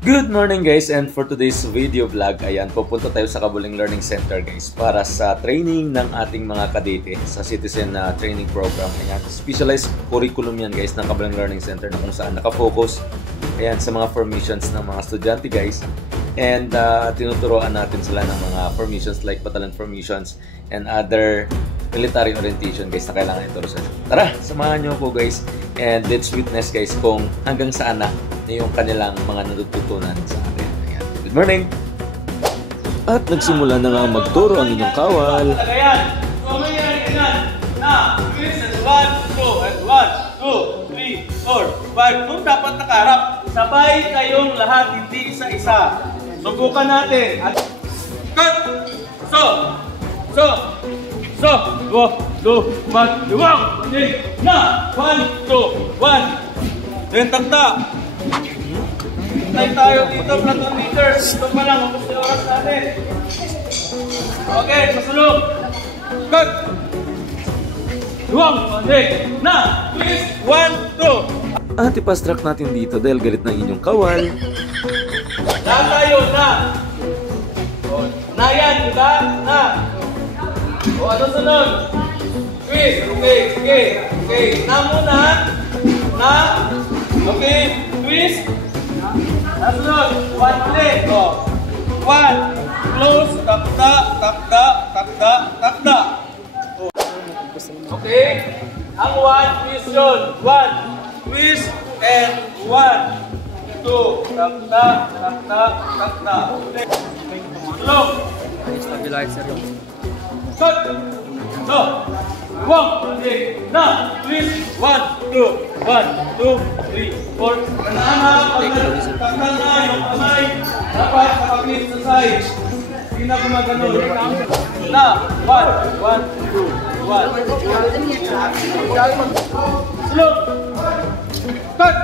Good morning guys, and for today's video vlog, ayan, pupunta tayo sa Kabuling Learning Center guys para sa training ng ating mga kadete sa Citizen Training Program. Ayan, specialized curriculum yan guys ng Kabuling Learning Center na kung saan nakafocus ayan, sa mga formations ng mga estudyante guys. And tinuturoan natin sila ng mga formations like battalion formations and other military orientation guys na kailangan iturusan. Tara, samahan nyo po guys and let's witness guys kung hanggang saan na yung kanilang mga natututunan sa atin. Ayan. Good morning! At nagsimula na nga magturo ang inyong kawal. Ayan! So may nangyayari na 1, 2, 3, 4, 5. Kung dapat nakaharap, sabay kayong lahat, hindi isa-isa. Subukan natin. Cut! So! 2, 1, 2, 1, na! 1, 2, 1. Then takta. Hintay tayo dito, platoon leaders. Ito pa lang, upos yung oras natin. Okay, pasulog. Cut! Duwang, na! Please, 1, 2. At ipas track natin dito dahil galit ng inyong kawal. Na tayo, na! Na yan, diba? Na! O ano sunod? Twist, okay. Na muna. Na. Okay, twist. Nasunod, 1 play. O. 1. Close, takda. O. Okay. Ang 1 twist yun. 1. Twist and 1. 2. Takda. Slow. Cut! So, 1, na! Please, 1, 2, 3, 4. Takal na yung kamay. Dapat nakapit sa side. Hindi na gumagano. Na! 1, 2, 1. Slow! Cut!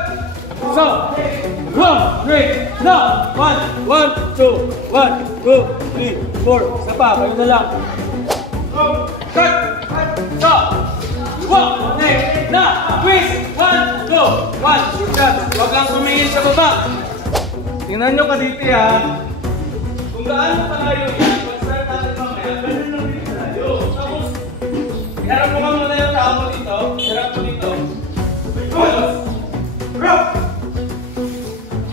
So, 1, na! 1, 2, 3, 4. Isa pa, kayo na lang. Cut! So, 1, na! Twist! 1, 2, 1. Huwag lang sumingin sa baba. Tingnan nyo kaditi ha. Kung gaano kalayo yan, pag-start natin mamaya, ganun lang din kalayo. Tapos, iharap mo ka muna yung tao mo dito. Iharap mo dito. Rock!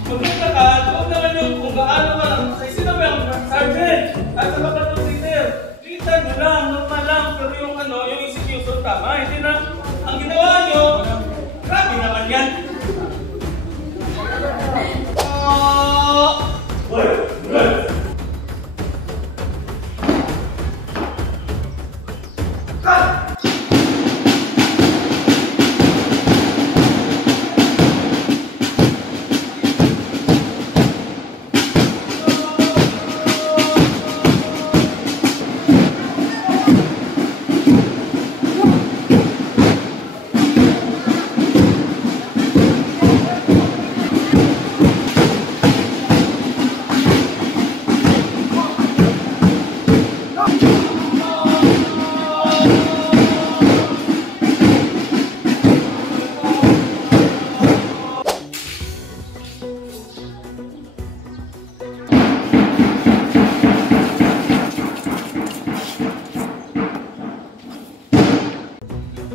Magpunta ka, huwag naman yung kung gaano ka lang. Sa isina mo yung sergeant at sa platoon leader. Kita nyo lang, normal lang. Pero yung yung execution tama. Hindi na, ang ginawa nyo, grabe naman yan.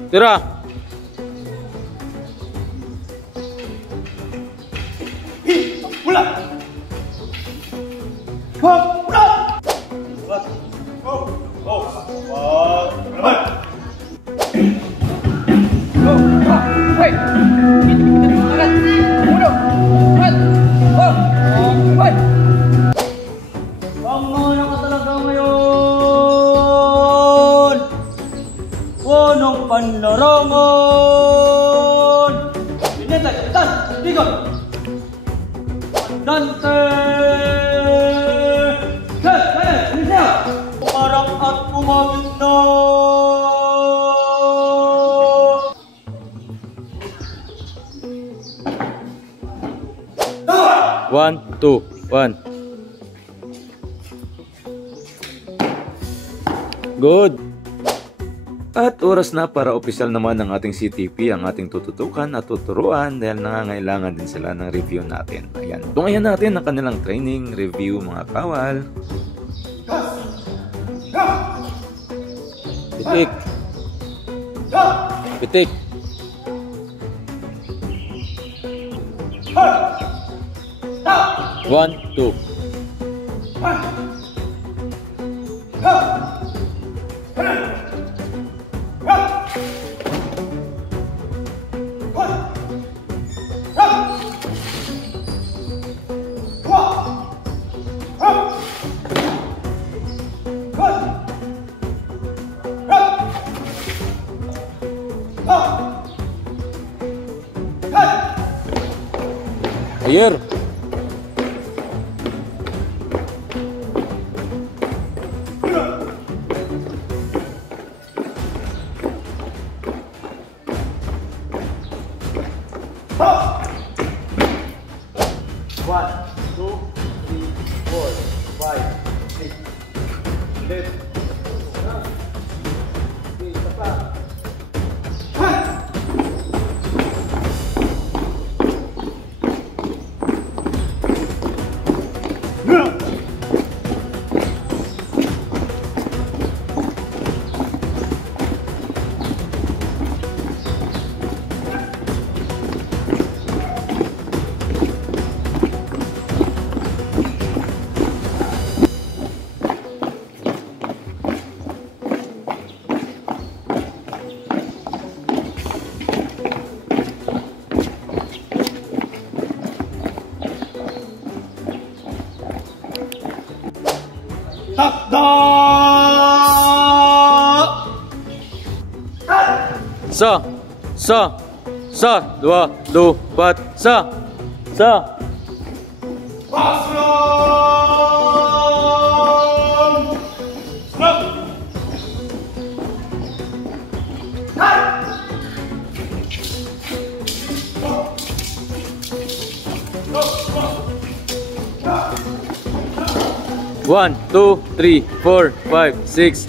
Tira! Pula! Pula! Panguna ka talaga ngayon! Punong panlarangan! Pinita, itas, tigon! Dante! Umarang at umawit na! 1, 2, 1. Good. At oras na para opisyal naman ng ating CTP ang ating tututukan at tuturuan dahil nangangailangan din sila ng review natin. Ayan, tungayan natin ang kanilang training, review mga kawal. Pitik. Pitik. One, two. Ayer. One, two, three, four, five, six, seven. Takda! Sa, dua, lupat, sa. Pasron! Stop! One, two, three, four, five, six.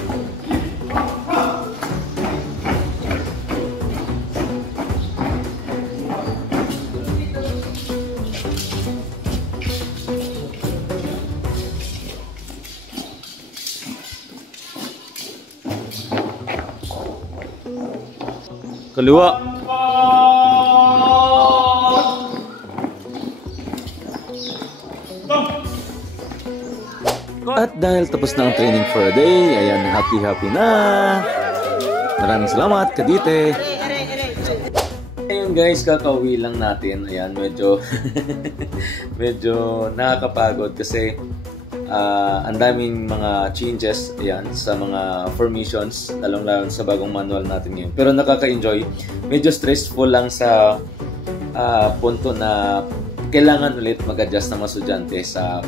Kaliwa. At dahil tapos na ang training for a day, ayan, happy na. Maraming salamat, Kadite. Ayun guys, kakauwi lang natin. Ayan, medyo nakakapagod kasi ang daming mga changes ayan, sa mga formations, lalong-lalo sa bagong manual natin ngayon. Pero nakaka-enjoy. Medyo stressful lang sa punto na kailangan ulit mag-adjust ng mga estudyante sa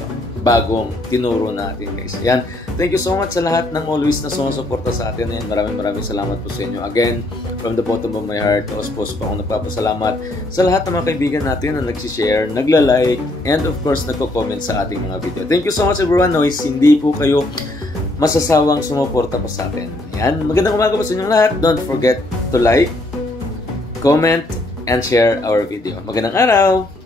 bagong tinuro natin guys. Ayan, thank you so much sa lahat ng always na sumusuporta sa atin. Ayan, maraming salamat po sa inyo. Again, from the bottom of my heart, puso po akong nagpapasalamat sa lahat ng mga kaibigan natin na nagsishare, nagla-like, and of course, nagko-comment sa ating mga video. Thank you so much everyone. Noise, hindi po kayo masasawang sumuporta po sa atin. Ayan, magandang umaga po sa inyong lahat. Don't forget to like, comment, and share our video. Magandang araw!